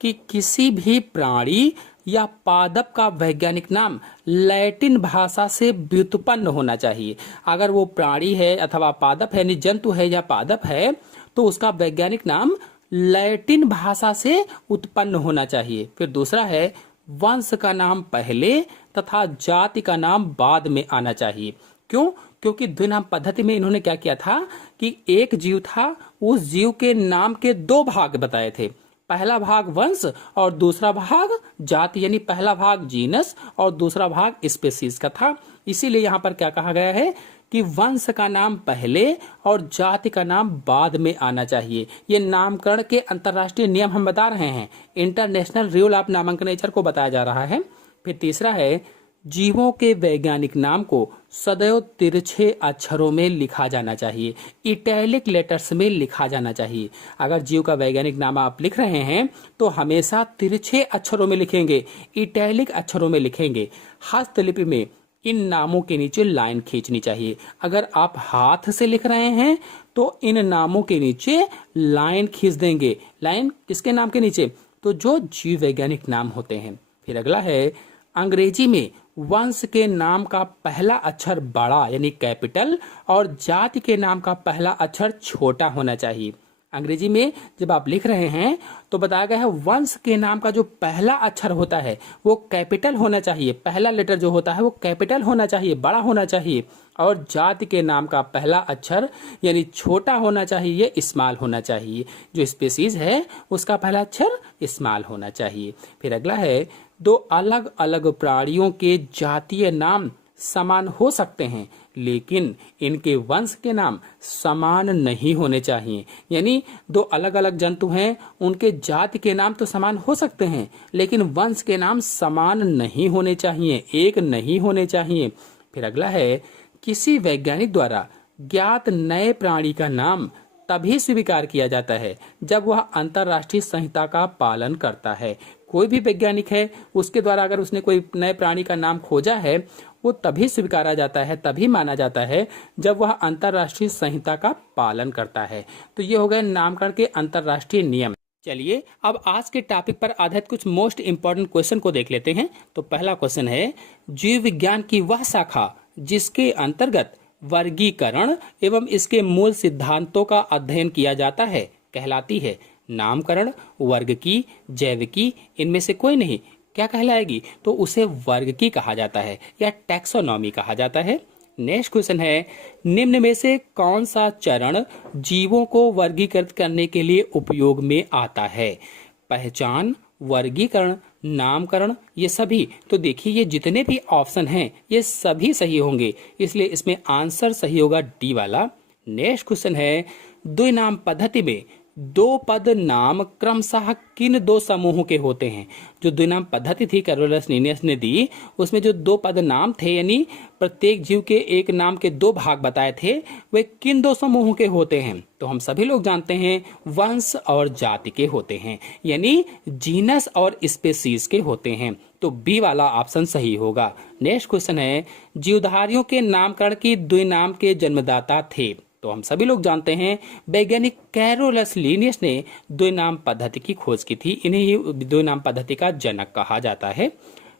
कि किसी भी प्राणी या पादप का वैज्ञानिक नाम लैटिन भाषा से व्युत्पन्न होना चाहिए। अगर वो प्राणी है अथवा पादप है, यानी जंतु है या पादप है, तो उसका वैज्ञानिक नाम लैटिन भाषा से उत्पन्न होना चाहिए। फिर दूसरा है वंश का नाम पहले तथा जाति का नाम बाद में आना चाहिए। क्यों? क्योंकि द्विनाम पद्धति में इन्होंने क्या किया था कि एक जीव था, उस जीव के नाम के दो भाग बताए थे, पहला भाग वंश और दूसरा भाग जाति, यानी पहला भाग जीनस और दूसरा भाग स्पेसीज का था। इसीलिए यहाँ पर क्या कहा गया है कि वंश का नाम पहले और जाति का नाम बाद में आना चाहिए। ये नामकरण के अंतर्राष्ट्रीय नियम हम बता रहे हैं, इंटरनेशनल रूल ऑफ नॉमेनक्लेचर को बताया जा रहा है। फिर तीसरा है जीवों के वैज्ञानिक नाम को सदैव तिरछे अक्षरों में लिखा जाना चाहिए, इटैलिक लेटर्स में लिखा जाना चाहिए। अगर जीव का वैज्ञानिक नाम आप लिख रहे हैं तो हमेशा तिरछे अक्षरों में लिखेंगे, इटैलिक अक्षरों में लिखेंगे। हस्तलिपि में इन नामों के नीचे लाइन खींचनी चाहिए। अगर आप हाथ से लिख रहे हैं तो इन नामों के नीचे लाइन खींच देंगे। लाइन किसके नाम के नीचे? तो जो जीव वैज्ञानिक नाम होते हैं। फिर अगला है अंग्रेजी में वंश के नाम का पहला अक्षर बड़ा यानी कैपिटल और जाति के नाम का पहला अक्षर छोटा होना चाहिए। अंग्रेजी में जब आप लिख रहे हैं तो बताया गया है वंश के नाम का जो पहला अक्षर होता है वो कैपिटल होना चाहिए, पहला लेटर जो होता है वो कैपिटल होना चाहिए, बड़ा होना चाहिए। और जाति के नाम का पहला अक्षर यानी छोटा होना चाहिए, स्मॉल होना चाहिए। जो स्पीसीज है उसका पहला अक्षर स्मॉल होना चाहिए। फिर अगला है दो अलग अलग प्राणियों के जातीय नाम समान हो सकते हैं लेकिन इनके वंश के नाम समान नहीं होने चाहिए। यानी दो अलग अलग जंतु हैं, उनके जाति के नाम तो समान हो सकते हैं लेकिन वंश के नाम समान नहीं होने चाहिए, एक नहीं होने चाहिए। फिर अगला है किसी वैज्ञानिक द्वारा ज्ञात नए प्राणी का नाम तभी स्वीकार किया जाता है जब वह अंतर्राष्ट्रीय संहिता का पालन करता है। कोई भी वैज्ञानिक है उसके द्वारा अगर उसने कोई नए प्राणी का नाम खोजा है वो तभी स्वीकारा जाता है, तभी माना जाता है जब वह अंतर्राष्ट्रीय संहिता का पालन करता है। तो ये हो गए नामकरण के अंतर्राष्ट्रीय नियम। चलिए अब आज के टॉपिक पर आधारित कुछ मोस्ट इंपॉर्टेंट क्वेश्चन को देख लेते हैं। तो पहला क्वेश्चन है जीव विज्ञान की वह शाखा जिसके अंतर्गत वर्गीकरण एवं इसके मूल सिद्धांतों का अध्ययन किया जाता है कहलाती है नामकरण, वर्गकी, जैविकी, इनमें से कोई नहीं। क्या कहलाएगी? तो उसे वर्गकी कहा जाता है या टैक्सोनॉमी कहा जाता है। नेक्स्ट क्वेश्चन है निम्न में से कौन सा चरण जीवों को वर्गीकृत करने के लिए उपयोग में आता है? पहचान, वर्गीकरण, नामकरण, ये सभी। तो देखिए ये जितने भी ऑप्शन हैं ये सभी सही होंगे, इसलिए इसमें आंसर सही होगा डी वाला। नेक्स्ट क्वेश्चन है द्विनाम पद्धति में दो पद नाम क्रमशः किन दो समूहों के होते हैं? जो द्विनाम पद्धति थी कैरोलस लिनियस ने दी उसमें जो दो पद नाम थे यानी प्रत्येक जीव के एक नाम के दो भाग बताए थे, वे किन दो समूहों के होते हैं? तो हम सभी लोग जानते हैं वंश और जाति के होते हैं, यानी जीनस और स्पेसीज के होते हैं। तो बी वाला ऑप्शन सही होगा। नेक्स्ट क्वेश्चन है जीवधारियों के नामकरण की द्विनाम के जन्मदाता थे? तो हम सभी लोग जानते हैं वैज्ञानिक कैरोलस लिनियस ने द्विनाम पद्धति की खोज की थी, इन्हें ही द्विनाम पद्धति का जनक कहा जाता है।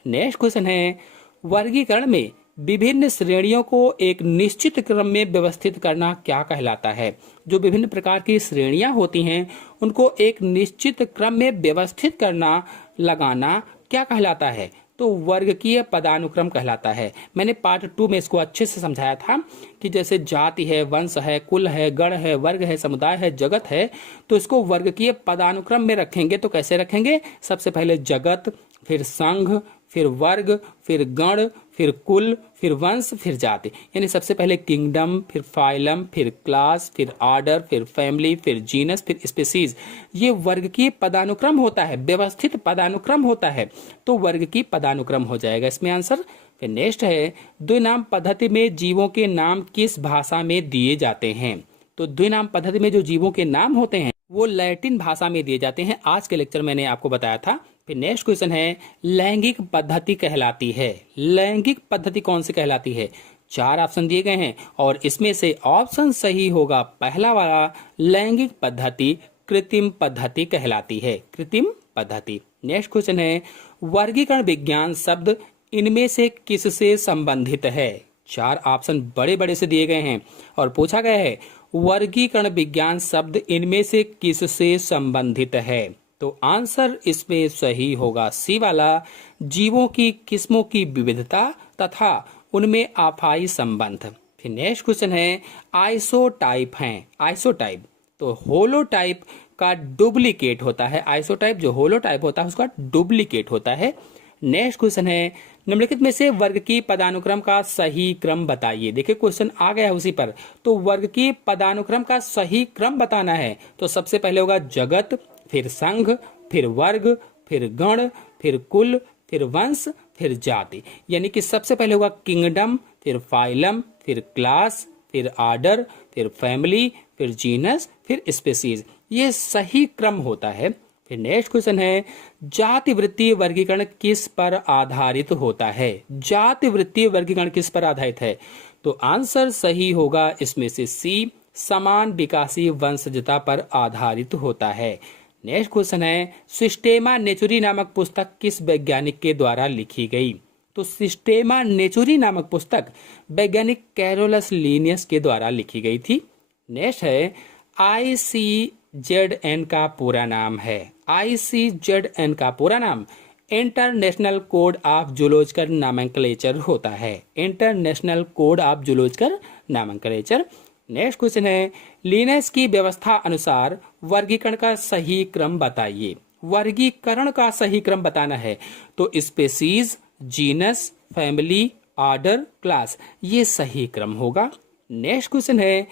नेक्स्ट क्वेश्चन है वर्गीकरण में विभिन्न श्रेणियों को एक निश्चित क्रम में व्यवस्थित करना क्या कहलाता है? जो विभिन्न प्रकार की श्रेणियां होती हैं उनको एक निश्चित क्रम में व्यवस्थित करना, लगाना क्या कहलाता है? तो वर्गकीय पदानुक्रम कहलाता है। मैंने पार्ट 2 में इसको अच्छे से समझाया था कि जैसे जाति है, वंश है, कुल है, गण है, वर्ग है, समुदाय है, जगत है, तो इसको वर्गकीय पदानुक्रम में रखेंगे। तो कैसे रखेंगे? सबसे पहले जगत, फिर संघ, फिर वर्ग, फिर गण, फिर कुल, फिर वंश, फिर जाति। यानी सबसे पहले किंगडम, फिर फाइलम, फिर क्लास, फिर ऑर्डर, फिर फैमिली, फिर जीनस, फिर स्पीसीज। ये वर्ग की पदानुक्रम होता है, व्यवस्थित पदानुक्रम होता है, तो वर्ग की पदानुक्रम हो जाएगा इसमें आंसर। फिर नेक्स्ट है द्विनाम पद्धति में जीवों के नाम किस भाषा में दिए जाते हैं? तो द्विनाम पद्धति में जो जीवों के नाम होते हैं वो लैटिन भाषा में दिए जाते हैं। आज के लेक्चर मैंने आपको बताया था। फिर नेक्स्ट क्वेश्चन है लैंगिक पद्धति कहलाती है। लैंगिक पद्धति कौन सी कहलाती है? 4 ऑप्शन दिए गए हैं और इसमें से ऑप्शन सही होगा पहला वाला, लैंगिक पद्धति कृत्रिम पद्धति कहलाती है। कृत्रिम पद्धति। नेक्स्ट क्वेश्चन है, वर्गीकरण विज्ञान शब्द इनमें से किससे संबंधित है? 4 ऑप्शन बड़े बड़े से दिए गए हैं और पूछा गया है वर्गीकरण विज्ञान शब्द इनमें से किससे संबंधित है? तो आंसर इसमें सही होगा सी वाला, जीवों की किस्मों की विविधता तथा उनमें आफाई संबंध। फिर नेक्स्ट क्वेश्चन है, आइसोटाइप हैं। आइसोटाइप तो होलोटाइप का डुप्लीकेट होता है। आइसोटाइप जो होलोटाइप होता है उसका डुप्लीकेट होता है। नेक्स्ट क्वेश्चन है, निम्नलिखित में से वर्ग की पदानुक्रम का सही क्रम बताइए। देखिए क्वेश्चन आ गया है उसी पर, तो वर्ग की पदानुक्रम का सही क्रम बताना है। तो सबसे पहले होगा जगत, फिर संघ, फिर वर्ग, फिर गण, फिर कुल, फिर वंश, फिर जाति। यानी कि सबसे पहले होगा किंगडम, फिर फाइलम, फिर क्लास, फिर आर्डर, फिर फैमिली, फिर जीनस, फिर स्पीसीज। ये सही क्रम होता है। फिर नेक्स्ट क्वेश्चन है, जाति वृत्तीय वर्गीकरण किस पर आधारित होता है? जाति वृत्तीय वर्गीकरण किस पर आधारित है? तो आंसर सही होगा इसमें से सी, समान विकासी वंशजता पर आधारित होता है। नेक्स्ट क्वेश्चन है, सिस्टेमा नेचुरी नामक पुस्तक किस वैज्ञानिक के द्वारा लिखी गई? तो सिस्टेमा नेचुरी नामक पुस्तक वैज्ञानिक कैरोलस लीनियस के द्वारा लिखी गई थी। नेक्स्ट है, ICZN का पूरा नाम है। ICZN का पूरा नाम international code of zoological nomenclature होता है। International code of zoological nomenclature. Next question है, लिनस की व्यवस्था अनुसार वर्गीकरण का सही क्रम बताइए। वर्गीकरण का सही क्रम बताना है तो species, genus, family, order, class, ये सही क्रम होगा। नेक्स्ट क्वेश्चन है,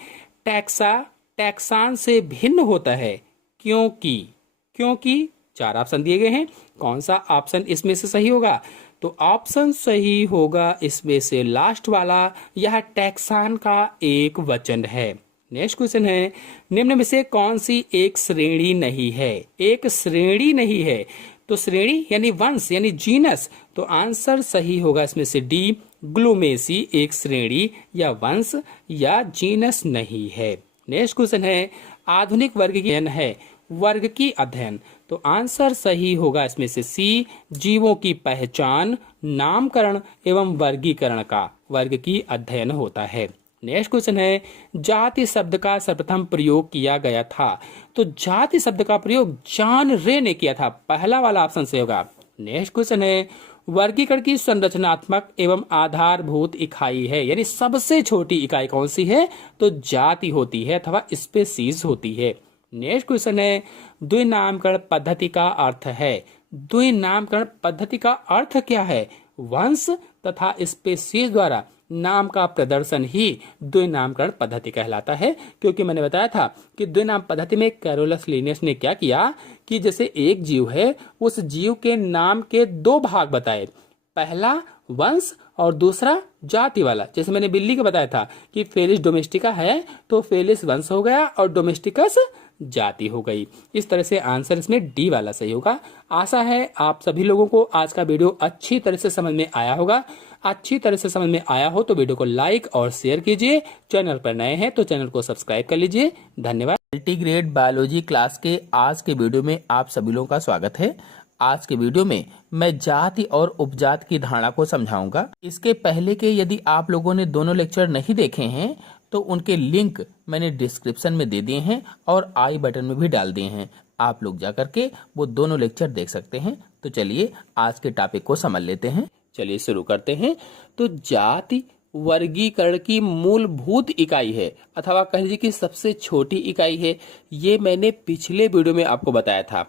टैक्सा टैक्सान से भिन्न होता है क्योंकि 4 ऑप्शन दिए गए हैं, कौन सा ऑप्शन इसमें से सही होगा? तो ऑप्शन सही होगा इसमें से लास्ट वाला, यह टैक्सान का एक वचन है। नेक्स्ट क्वेश्चन है, निम्न में से कौन सी एक श्रेणी नहीं है? एक श्रेणी नहीं है तो श्रेणी यानी वंश यानी जीनस, तो आंसर सही होगा इसमें से डी, ग्लूमेसी एक श्रेणी या वंश या जीनस नहीं है। नेक्स्ट क्वेश्चन है, आधुनिक वर्गीकरण है वर्ग की अध्ययन, तो आंसर सही होगा इसमें से सी, जीवों की पहचान, नामकरण एवं वर्गीकरण का वर्ग की अध्ययन होता है। नेक्स्ट क्वेश्चन है, जाति शब्द का सर्वप्रथम प्रयोग किया गया था, तो जाति शब्द का प्रयोग जॉन रे ने किया था, पहला वाला ऑप्शन सही होगा। नेक्स्ट क्वेश्चन है, वर्गीकरण की संरचनात्मक एवं आधारभूत इकाई है, यानी सबसे छोटी इकाई कौन सी है? तो जाति होती है अथवा स्पेसीज होती है। नेक्स्ट क्वेश्चन है, द्विनामकरण पद्धति का अर्थ है। द्विनामकरण पद्धति का अर्थ क्या है? वंश तथा स्पेसीज द्वारा नाम का प्रदर्शन ही द्विनामकरण पद्धति कहलाता है। क्योंकि मैंने बताया था कि द्विनाम पद्धति में कैरोलस लीनियस ने क्या किया कि जैसे एक जीव है, उस जीव के नाम के 2 भाग बताए, पहला वंश और दूसरा जाति वाला। जैसे मैंने बिल्ली का बताया था कि फेलिस डोमेस्टिका है तो फेलिस वंश हो गया और डोमेस्टिकस जाति हो गई। इस तरह से आंसर इसमें डी वाला सही होगा। आशा है आप सभी लोगों को आज का वीडियो अच्छी तरह से समझ में आया होगा। अच्छी तरह से समझ में आया हो तो वीडियो को लाइक और शेयर कीजिए। चैनल पर नए हैं तो चैनल को सब्सक्राइब कर लीजिए। धन्यवाद। मल्टीग्रेड बायोलॉजी क्लास के आज के वीडियो में आप सभी लोगों का स्वागत है। आज के वीडियो में मैं जाति और उपजाति की धारणा को समझाऊंगा। इसके पहले के यदि आप लोगों ने दोनों लेक्चर नहीं देखे हैं तो उनके लिंक मैंने डिस्क्रिप्शन में दे दिए हैं और आई बटन में भी डाल दिए हैं। आप लोग जाकर के वो दोनों लेक्चर देख सकते हैं। तो चलिए आज के टॉपिक को समझ लेते हैं। चलिए शुरू करते हैं। तो जाति वर्गीकरण की मूलभूत इकाई है अथवा कह लीजिए कि सबसे छोटी इकाई है। ये मैंने पिछले वीडियो में आपको बताया था।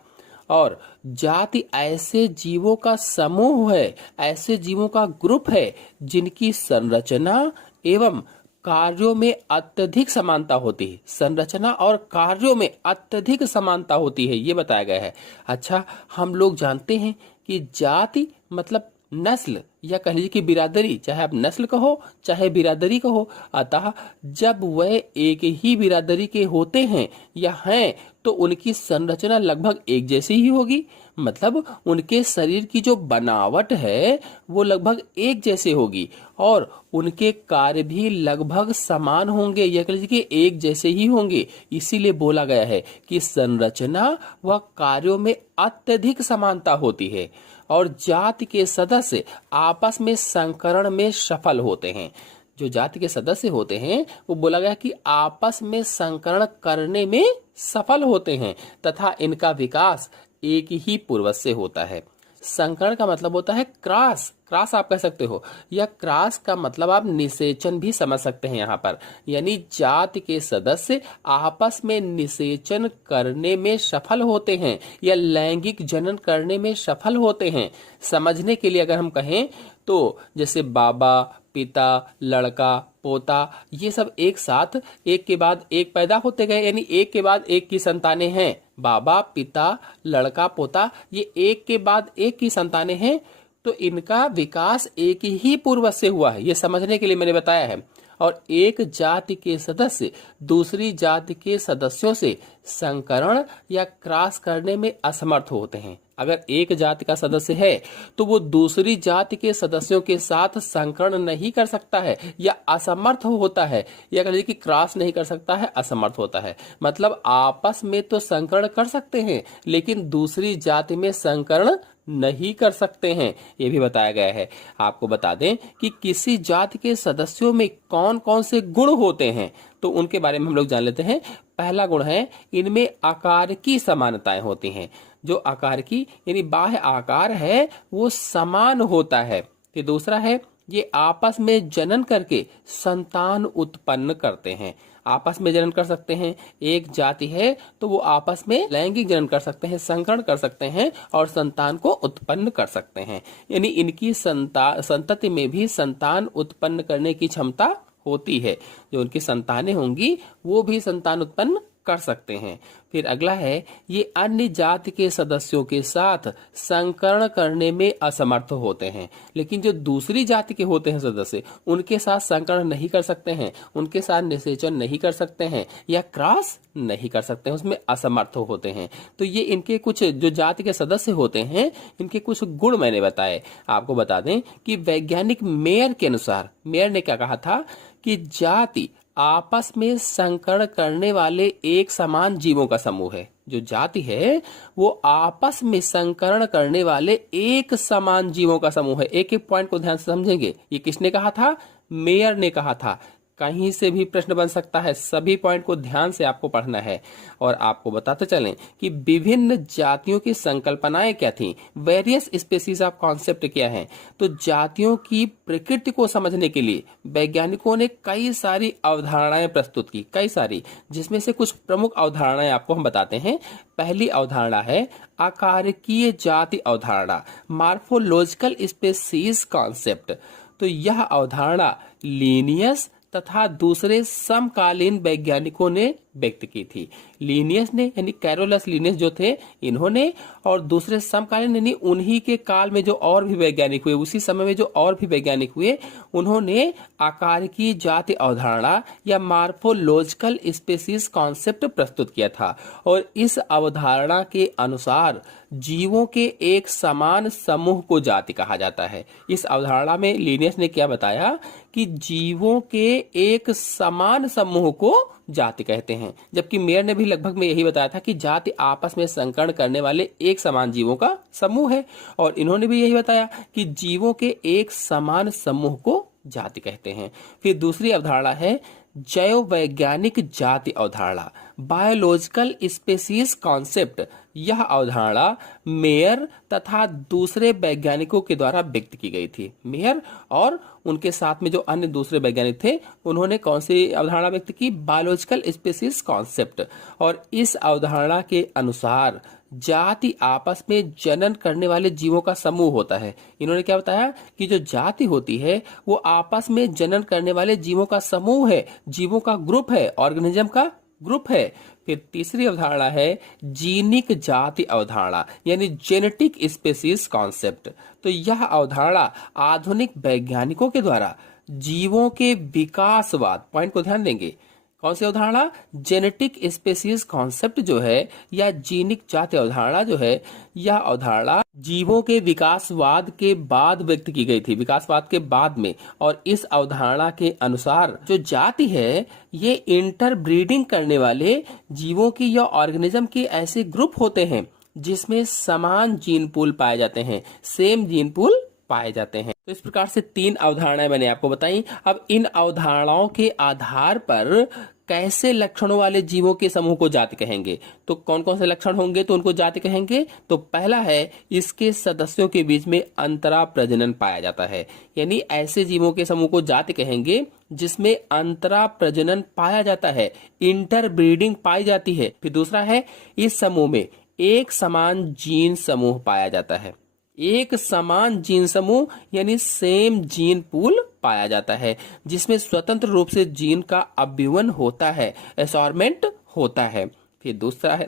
और जाति ऐसे जीवों का समूह है, ऐसे जीवों का ग्रुप है जिनकी संरचना एवं कार्यों में अत्यधिक समानता होती है। संरचना और कार्यों में अत्यधिक समानता होती है, ये बताया गया है। अच्छा, हम लोग जानते हैं कि जाति मतलब नस्ल या कह लीजिए कि बिरादरी, चाहे आप नस्ल कहो चाहे बिरादरी कहो, अतः जब वह एक ही बिरादरी के होते हैं या हैं तो उनकी संरचना लगभग एक जैसी ही होगी। मतलब उनके शरीर की जो बनावट है वो लगभग एक जैसे होगी और उनके कार्य भी लगभग समान होंगे, या कह लीजिए कि एक जैसे ही होंगे। इसीलिए बोला गया है कि संरचना व कार्यों में अत्यधिक समानता होती है और जाति के सदस्य आपस में संकरण में सफल होते हैं। जो जाति के सदस्य होते हैं वो बोला गया कि आपस में संकरण करने में सफल होते हैं तथा इनका विकास एक ही पूर्वज से होता है। संकरण का मतलब होता है क्रॉस, क्रॉस आप कह सकते हो, या क्रॉस का मतलब आप निषेचन भी समझ सकते हैं यहाँ पर। यानी जाति के सदस्य आपस में निषेचन करने में सफल होते हैं या लैंगिक जनन करने में सफल होते हैं। समझने के लिए अगर हम कहें तो जैसे बाबा, पिता, लड़का, पोता, ये सब एक साथ एक के बाद एक पैदा होते गए, यानी एक के बाद एक की संतानें हैं। बाबा, पिता, लड़का, पोता, ये एक के बाद एक की संतानें हैं, तो इनका विकास एक ही पूर्वज से हुआ है, ये समझने के लिए मैंने बताया है। और एक जाति के सदस्य दूसरी जाति के सदस्यों से संकरण या क्रॉस करने में असमर्थ होते हैं। अगर एक जाति का सदस्य है तो वो दूसरी जाति के सदस्यों के साथ संकरण नहीं कर सकता है या असमर्थ होता है, या कह लीजिए कि क्रॉस नहीं कर सकता है, असमर्थ होता है। मतलब आपस में तो संकरण कर सकते हैं लेकिन दूसरी जाति में संकरण नहीं कर सकते हैं, ये भी बताया गया है। आपको बता दें कि किसी जाति के सदस्यों में कौन कौन से गुण होते हैं, तो उनके बारे में हम लोग जान लेते हैं। पहला गुण है इनमें आकार की समानताएं होती हैं। जो आकार की यानी बाह्य आकार है वो समान होता है। फिर दूसरा है ये आपस में जनन करके संतान उत्पन्न करते हैं। आपस में जनन कर सकते हैं, एक जाति है तो वो आपस में लैंगिक जनन कर सकते हैं, संकरण कर सकते हैं और संतान को उत्पन्न कर सकते हैं। यानी इनकी संतति में भी संतान उत्पन्न करने की क्षमता होती है। जो उनकी संतानें होंगी वो भी संतान उत्पन्न कर सकते हैं। फिर अगला है ये अन्य जाति के सदस्यों के साथ संकरण करने में असमर्थ होते हैं। लेकिन जो दूसरी जाति के होते हैं सदस्य उनके साथ संकरण नहीं कर सकते हैं, उनके साथ निषेचन नहीं कर सकते हैं या क्रॉस नहीं कर सकते हैं, उसमें असमर्थ होते हैं। तो ये इनके कुछ जो जाति के सदस्य होते हैं इनके कुछ गुण मैंने बताए। आपको बता दें कि वैज्ञानिक मेयर के अनुसार, मेयर ने क्या कहा था कि जाति आपस में संकरण करने वाले एक समान जीवों का समूह है। जो जाति है वो आपस में संकरण करने वाले एक समान जीवों का समूह है। एक एक पॉइंट को ध्यान से समझेंगे। ये किसने कहा था? मेयर ने कहा था। कहीं से भी प्रश्न बन सकता है, सभी पॉइंट को ध्यान से आपको पढ़ना है। और आपको बताते चलें कि विभिन्न जातियों की संकल्पनाएं क्या थी, वेरियस स्पेसीज ऑफ कॉन्सेप्ट क्या है। तो जातियों की प्रकृति को समझने के लिए वैज्ञानिकों ने कई सारी अवधारणाएं प्रस्तुत की, कई सारी, जिसमें से कुछ प्रमुख अवधारणाएं आपको हम बताते हैं। पहली अवधारणा है आकारकीय जाति अवधारणा, मार्फोलॉजिकल स्पेसीज कॉन्सेप्ट। तो यह अवधारणा लीनियस तथा दूसरे समकालीन वैज्ञानिकों ने व्यक्त की थी। लीनियस ने यानी कैरोलस लीनियस जो थे इन्होंने, और दूसरे समकालीन यानी उन्हीं के काल में जो और भी वैज्ञानिक हुए, उसी समय में जो और भी वैज्ञानिक हुए, उन्होंने आकार की जाति अवधारणा या मार्फोलॉजिकल स्पेसीज कॉन्सेप्ट प्रस्तुत किया था। और इस अवधारणा के अनुसार जीवों के एक समान समूह को जाति कहा जाता है। इस अवधारणा में लीनियस ने क्या बताया कि जीवों के एक समान समूह को जाति कहते हैं, जबकि मेयर ने भी लगभग में यही बताया था कि जाति आपस में संकरण करने वाले एक समान जीवों का समूह है। और इन्होंने भी यही बताया कि जीवों के एक समान समूह को जाति कहते हैं। फिर दूसरी अवधारणा है जैव वैज्ञानिक जाति अवधारणा, बायोलॉजिकल स्पेसीज कॉन्सेप्ट। यह अवधारणा मेयर तथा दूसरे वैज्ञानिकों के द्वारा व्यक्त की गई थी। मेयर और उनके साथ में जो अन्य दूसरे वैज्ञानिक थे उन्होंने कौन सी अवधारणा व्यक्त की? Biological species concept. और इस अवधारणा के अनुसार जाति आपस में जनन करने वाले जीवों का समूह होता है। इन्होंने क्या बताया कि जो जाति होती है वो आपस में जनन करने वाले जीवों का समूह है, जीवों का ग्रुप है, ऑर्गेनिज्म का ग्रुप है। फिर तीसरी अवधारणा है जीनिक जाति अवधारणा, यानी जेनेटिक स्पेसीज कॉन्सेप्ट। तो यह अवधारणा आधुनिक वैज्ञानिकों के द्वारा जीवों के विकासवाद, पॉइंट को ध्यान देंगे, कौन सी अवधारणा, जेनेटिक स्पेसीज कॉन्सेप्ट जो है या जीनिक जाति अवधारणा जो है, यह अवधारणा जीवों के विकासवाद के बाद व्यक्त की गई थी, विकासवाद के बाद में। और इस अवधारणा के अनुसार जो जाति है ये इंटरब्रीडिंग करने वाले जीवों की या ऑर्गेनिज्म के ऐसे ग्रुप होते हैं जिसमें समान जीन पूल पाए जाते हैं, सेम जीन पूल पाए जाते हैं। तो इस प्रकार से 3 अवधारणाएं मैंने आपको बताई। अब इन अवधारणाओं के आधार पर कैसे लक्षणों वाले जीवों के समूह को जाति कहेंगे, तो कौन कौन से लक्षण होंगे तो उनको जाति कहेंगे। तो पहला है इसके सदस्यों के बीच में अंतरा प्रजनन पाया जाता है, यानी ऐसे जीवों के समूह को जाति कहेंगे जिसमें अंतरा प्रजनन पाया जाता है, इंटरब्रीडिंग पाई जाती है। फिर दूसरा है इस समूह में एक समान जीन समूह पाया जाता है, एक समान जीन समूह यानी सेम जीन पूल पाया जाता है जिसमें स्वतंत्र रूप से जीन का अभिवन होता है, असॉर्टमेंट होता है। फिर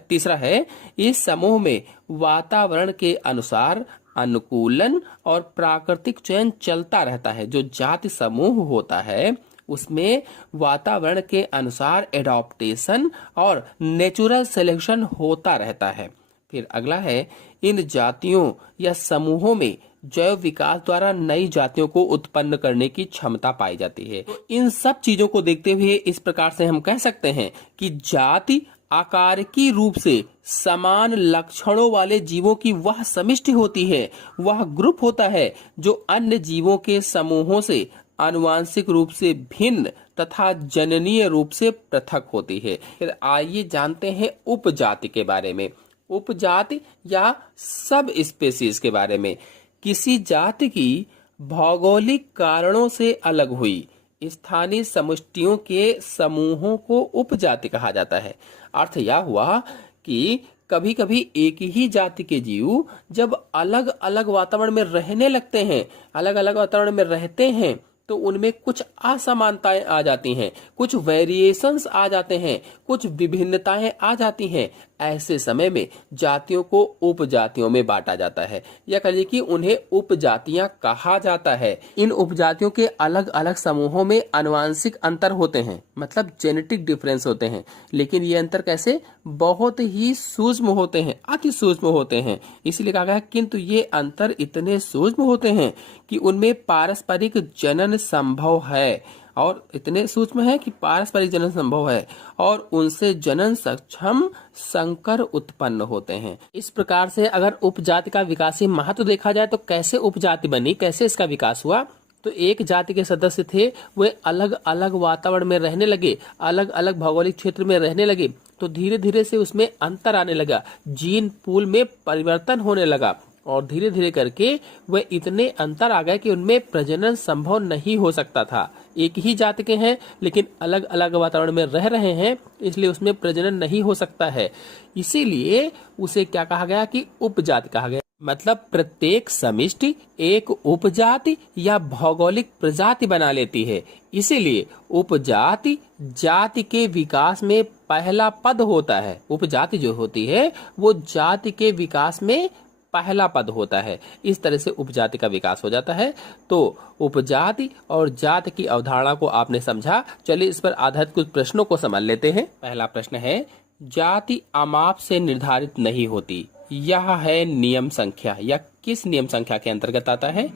तीसरा है इस समूह में वातावरण के अनुसार अनुकूलन और प्राकृतिक चयन चलता रहता है। जो जाति समूह होता है उसमें वातावरण के अनुसार एडॉप्टेशन और नेचुरल सिलेक्शन होता रहता है। फिर अगला है इन जातियों या समूहों में जैव विकास द्वारा नई जातियों को उत्पन्न करने की क्षमता पाई जाती है। तो इन सब चीजों को देखते हुए इस प्रकार से हम कह सकते हैं कि जाति आकारिकी रूप से समान लक्षणों वाले जीवों की वह समिष्टि होती है, वह ग्रुप होता है जो अन्य जीवों के समूहों से आनुवांशिक रूप से भिन्न तथा जननीय रूप से पृथक होती है। फिर आइए जानते हैं उपजाति के बारे में, उपजाति या सब स्पेसीज के बारे में। किसी जाति की भौगोलिक कारणों से अलग हुई स्थानीय समष्टियों के समूहों को उपजाति कहा जाता है। अर्थ यह हुआ कि कभी कभी एक ही जाति के जीव जब अलग अलग वातावरण में रहने लगते हैं, अलग अलग वातावरण में रहते हैं तो उनमें कुछ असमानताएं आ जाती हैं, कुछ वेरिएशंस आ जाते हैं, कुछ विभिन्नताएं आ जाती हैं। ऐसे समय में जातियों को उपजातियों में बांटा जाता है, या कहिए कि उन्हें उपजातियां कहा जाता है। इन उपजातियों के अलग अलग समूहों में आनुवांशिक अंतर होते हैं, मतलब जेनेटिक डिफरेंस होते हैं, लेकिन ये अंतर कैसे, बहुत ही सूक्ष्म होते हैं, अति सूक्ष्म होते हैं। इसीलिए कहा गया किंतु ये अंतर इतने सूक्ष्म होते हैं कि उनमें पारस्परिक जनन संभव है, और इतने सूक्ष्म है कि पारस्परिक जनन संभव है और उनसे जनन सक्षम संकर उत्पन्न होते हैं। इस प्रकार से अगर उपजाति का विकासीय महत्व देखा जाए तो कैसे उपजाति बनी, कैसे इसका विकास हुआ, तो एक जाति के सदस्य थे वे अलग अलग वातावरण में रहने लगे, अलग अलग भौगोलिक क्षेत्र में रहने लगे, तो धीरे धीरे से उसमें अंतर आने लगा, जीन पूल में परिवर्तन होने लगा और धीरे धीरे करके वे इतने अंतर आ गए कि उनमें प्रजनन संभव नहीं हो सकता था। एक ही जाति के हैं लेकिन अलग अलग वातावरण में रह रहे हैं, इसलिए उसमें प्रजनन नहीं हो सकता है। इसीलिए उसे क्या कहा गया कि उपजाति कहा गया। मतलब प्रत्येक समिष्टि एक उपजाति या भौगोलिक प्रजाति बना लेती है। इसीलिए उपजाति जाति के विकास में पहला पद होता है। उपजाति जो होती है वो जाति के विकास में पहला पद होता है। इस तरह से उपजाति का विकास हो जाता है। तो उपजाति और जाति की अवधारणा को आपने समझा। चलिए इस पर आधारित कुछ प्रश्नों को समझ लेते हैं। पहला प्रश्न है, जाति अमाप से निर्धारित नहीं होती, यह है नियम संख्या या किस नियम संख्या के अंतर्गत आता है?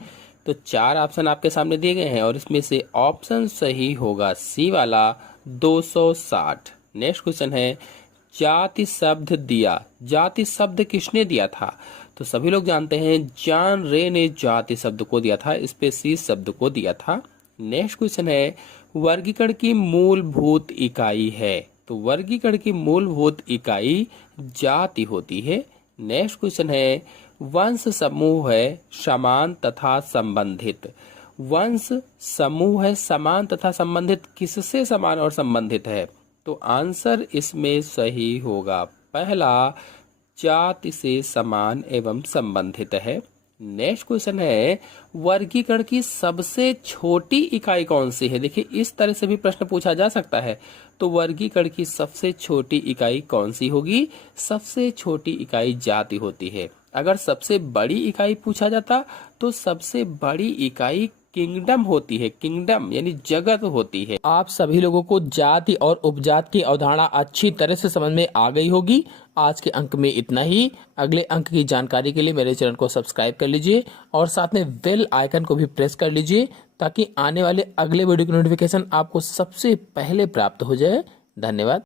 तो 4 ऑप्शन आपके सामने दिए गए हैं और इसमें से ऑप्शन सही होगा सी वाला 260। नेक्स्ट क्वेश्चन है, जाति शब्द दिया, जाति शब्द किसने दिया था? तो सभी लोग जानते हैं जॉन रे ने जाति शब्द को दिया था, स्पेसीज शब्द को दिया था। नेक्स्ट क्वेश्चन है, वर्गीकरण की मूलभूत इकाई है, तो वर्गीकरण की मूलभूत इकाई जाति होती है। नेक्स्ट क्वेश्चन है, वंश समूह है समान तथा संबंधित, वंश समूह है समान तथा संबंधित, किससे समान और संबंधित है? तो आंसर इसमें सही होगा पहला, जाति से समान एवं संबंधित है। नेक्स्ट क्वेश्चन है, वर्गीकरण की सबसे छोटी इकाई कौन सी है? देखिए, इस तरह से भी प्रश्न पूछा जा सकता है। तो वर्गीकरण की सबसे छोटी इकाई कौन सी होगी? सबसे छोटी इकाई जाति होती है। अगर सबसे बड़ी इकाई पूछा जाता तो सबसे बड़ी इकाई किंगडम होती है। किंगडम यानी जगत होती है। आप सभी लोगों को जाति और उपजाति की अवधारणा अच्छी तरह से समझ में आ गई होगी। आज के अंक में इतना ही। अगले अंक की जानकारी के लिए मेरे चैनल को सब्सक्राइब कर लीजिए और साथ में बेल आइकन को भी प्रेस कर लीजिए ताकि आने वाले अगले वीडियो की नोटिफिकेशन आपको सबसे पहले प्राप्त हो जाए। धन्यवाद।